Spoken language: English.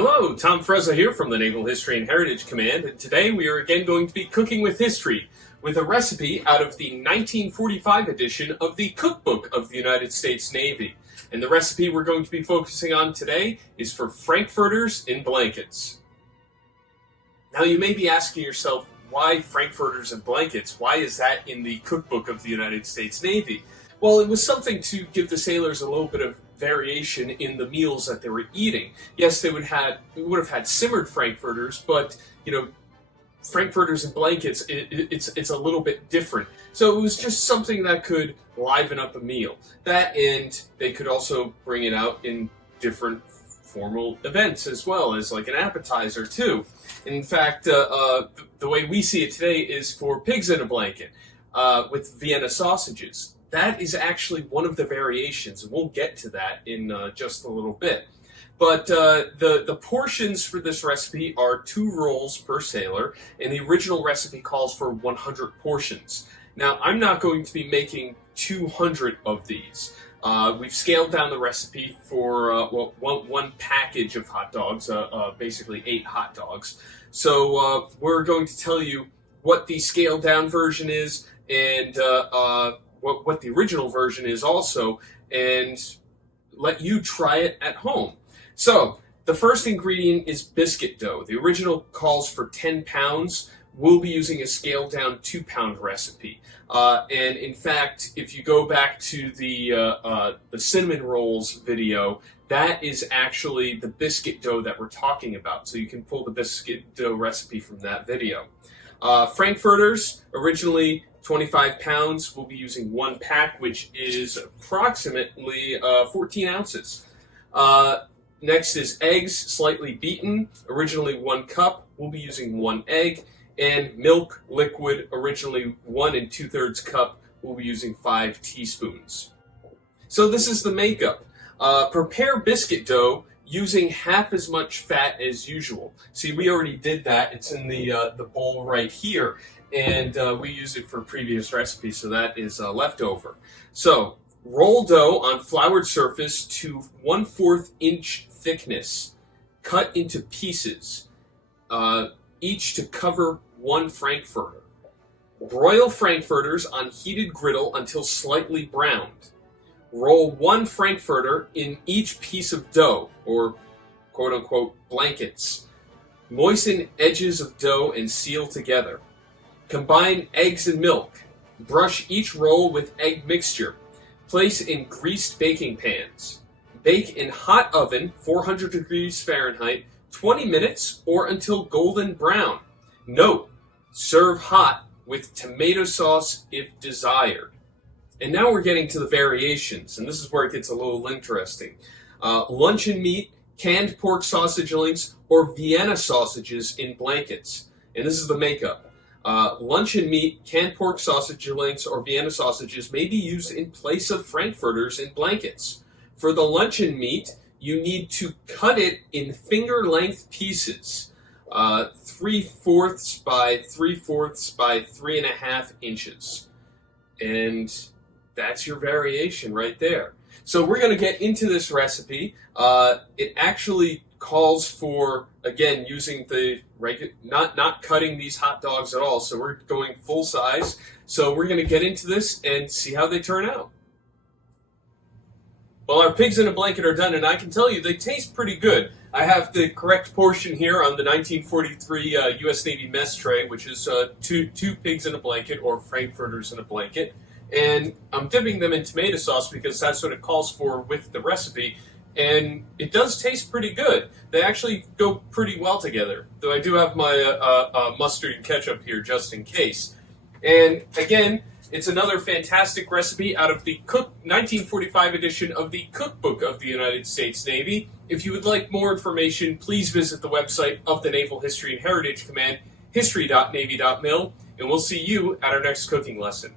Hello, Tom Frezza here from the Naval History Heritage Command, and today we are again going to be cooking with history, with a recipe out of the 1945 edition of the Cookbook of the United States Navy. And the recipe we're going to be focusing on today is for Frankfurters in blankets. Now you may be asking yourself, why Frankfurters in blankets? Why is that in the Cookbook of the United States Navy? Well, it was something to give the sailors a little bit of variation in the meals that they were eating. Yes, they would have had simmered Frankfurters, but Frankfurters in blankets, it's a little bit different. So it was just something that could liven up a meal. That, and they could also bring it out in different formal events as well as like an appetizer too. In fact, the way we see it today is for pigs in a blanket with Vienna sausages. That is actually one of the variations, and we'll get to that in just a little bit. But the portions for this recipe are 2 rolls per sailor, and the original recipe calls for 100 portions. Now, I'm not going to be making 200 of these. We've scaled down the recipe for one package of hot dogs, basically 8 hot dogs. So we're going to tell you what the scaled down version is, and what the original version is also, and let you try it at home. So, the first ingredient is biscuit dough. The original calls for 10 pounds. We'll be using a scaled down 2-pound recipe. And in fact, if you go back to the cinnamon rolls video, that is actually the biscuit dough that we're talking about. So you can pull the biscuit dough recipe from that video. Frankfurters, originally 25 pounds, we'll be using 1 pack, which is approximately 14 ounces. Next is eggs, slightly beaten, originally 1 cup, we'll be using 1 egg, and milk, liquid, originally 1 2/3 cup, we'll be using 5 teaspoons. So this is the makeup. Prepare biscuit dough using half as much fat as usual. See, we already did that. It's in the bowl right here, and we used it for previous recipes, so that is leftover. So, roll dough on floured surface to 1/4 inch thickness. Cut into pieces, each to cover 1 Frankfurter. Broil Frankfurters on heated griddle until slightly browned. Roll 1 Frankfurter in each piece of dough, or quote-unquote blankets. Moisten edges of dough and seal together. Combine eggs and milk. Brush each roll with egg mixture. Place in greased baking pans. Bake in hot oven, 400 degrees Fahrenheit, 20 minutes or until golden brown. Note, serve hot with tomato sauce if desired. And now we're getting to the variations, and this is where it gets a little interesting. Luncheon meat, canned pork sausage links, or Vienna sausages in blankets. And this is the makeup. Luncheon meat, canned pork sausage links, or Vienna sausages may be used in place of Frankfurters in blankets. For the luncheon meat, you need to cut it in finger-length pieces, 3/4 by 3/4 by 3.5 inches. And that's your variation right there. So we're going to get into this recipe. It actually calls for, again, using the not cutting these hot dogs at all. So we're going full size. So we're going to get into this and see how they turn out. Well, our pigs in a blanket are done, and I can tell you they taste pretty good. I have the correct portion here on the 1943 U.S. Navy mess tray, which is two pigs in a blanket, or Frankfurters in a blanket. And I'm dipping them in tomato sauce because that's what it calls for with the recipe. And it does taste pretty good. They actually go pretty well together, though I do have my mustard and ketchup here just in case. And again, it's another fantastic recipe out of the 1945 edition of the Cookbook of the United States Navy. If you would like more information, please visit the website of the Naval History and Heritage Command, history.navy.mil, and we'll see you at our next cooking lesson.